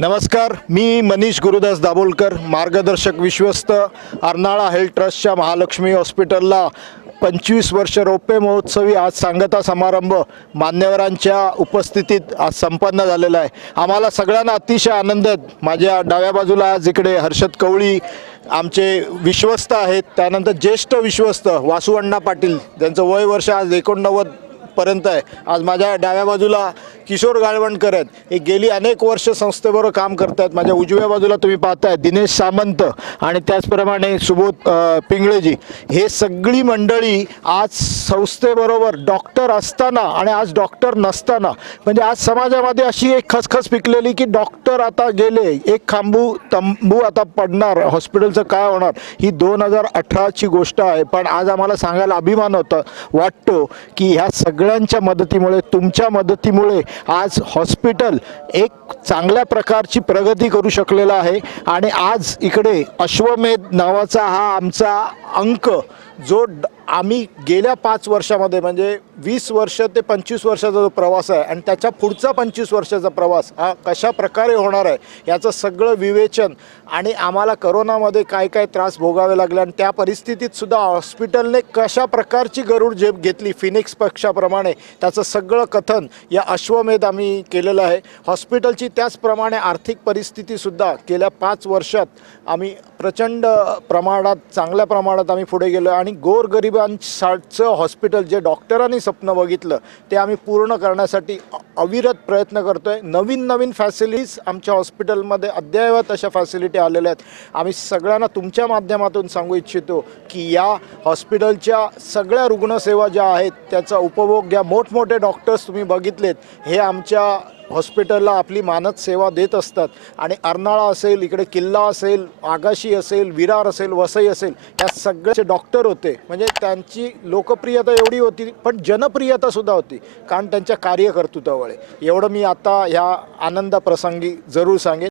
नमस्कार मी मनीष गुरुदास दाभोलकर मार्गदर्शक विश्वस्त अर्नाळा हेल्थ ट्रस्टच्या महालक्ष्मी हॉस्पिटलला पंचवीस वर्ष रौप्य महोत्सवी आज सांगता समारंभ मान्यवरांच्या उपस्थितीत आज संपन्न झालेला आहे. आम्हाला सगळ्यांना अतिशय आनंद माझ्या डाव्या बाजूला आज इकडे हर्षद कवळी आमचे विश्वस्त आहेत. त्यानंतर ज्येष्ठ विश्वस्त वासुअण्णा पाटील त्यांचं वय वर्ष आज एकोणनव्वद पर्यंत आहे. आज माझ्या डाव्या बाजूला किशोर गाळवणकर आहेत. हे गेली अनेक वर्ष संस्थेबरोबर काम करत आहेत माझ्या उजव्या बाजूला तुम्ही पाहताय दिनेश सामंत आणि त्याचप्रमाणे सुबोध पिंगळेजी. हे सगळी मंडळी आज संस्थेबरोबर डॉक्टर असताना आणि आज डॉक्टर नसताना म्हणजे आज समाजामध्ये अशी एक खसखस पिकलेली की डॉक्टर आता गेले एक खांबू तंबू आता पडणार हॉस्पिटलचं काय होणार ही दोन हजार अठराची गोष्ट आहे. पण आज आम्हाला सांगायला अभिमान होता वाटतो की ह्या सगळ्या सगळ्यांच्या मदतीमुळे तुमच्या मदतीमुळे आज हॉस्पिटल एक चांगल्या प्रकारची प्रगती करू शकलेलं आहे. आणि आज इकडे अश्वमेध नावाचा हा आमचा अंक जो ड- आम्ही गेल्या पाच वर्षामध्ये म्हणजे वीस वर्ष ते पंचवीस वर्षाचा जो प्रवास आहे आणि त्याच्या पुढचा पंचवीस वर्षाचा प्रवास हा कशा प्रकारे होणार आहे याचं सगळं विवेचन आणि आम्हाला करोनामध्ये काय काय त्रास भोगावे लागले आणि त्या परिस्थितीत सुद्धा हॉस्पिटलने कशा प्रकारची गरुड झेप घेतली फिनिक्स पक्षाप्रमाणे त्याचं सगळं कथन या अश्वमेध आम्ही केलेलं आहे. हॉस्पिटलची त्याचप्रमाणे आर्थिक परिस्थितीसुद्धा गेल्या पाच वर्षात आम्ही प्रचंड प्रमाणात चांगल्या प्रमाणात आम्ही पुढे गेलो आणि गोरगरीब गोरगरिबांसाठचं हॉस्पिटल जे डॉक्टरांनी स्वप्न बघितलं ते आम्ही पूर्ण करण्यासाठी अविरत प्रयत्न करतो आहे नवीन नवीन फॅसिलिटीज आमच्या हॉस्पिटलमध्ये अद्ययावत अशा फॅसिलिटी आलेल्या आहेत. आम्ही सगळ्यांना तुमच्या माध्यमातून सांगू इच्छितो की या हॉस्पिटलच्या सगळ्या रुग्णसेवा ज्या आहेत त्याचा उपभोग घ्या. मोठमोठे डॉक्टर्स तुम्ही बघितलेत. हे आमच्या हॉस्पिटलला आपली मानद सेवा देत असतात. आणि अर्नाळा असेल इकडे किल्ला असेल आगाशी असेल विरार असेल वसई असेल या सगळ्याचे डॉक्टर होते. म्हणजे त्यांची लोकप्रियता एवढी होती पण जनप्रियता सुद्धा होती. कारण त्यांच्या कार्यकर्तृत्वामुळे. एवढं मी आता ह्या आनंद प्रसंगी जरूर सांगेन.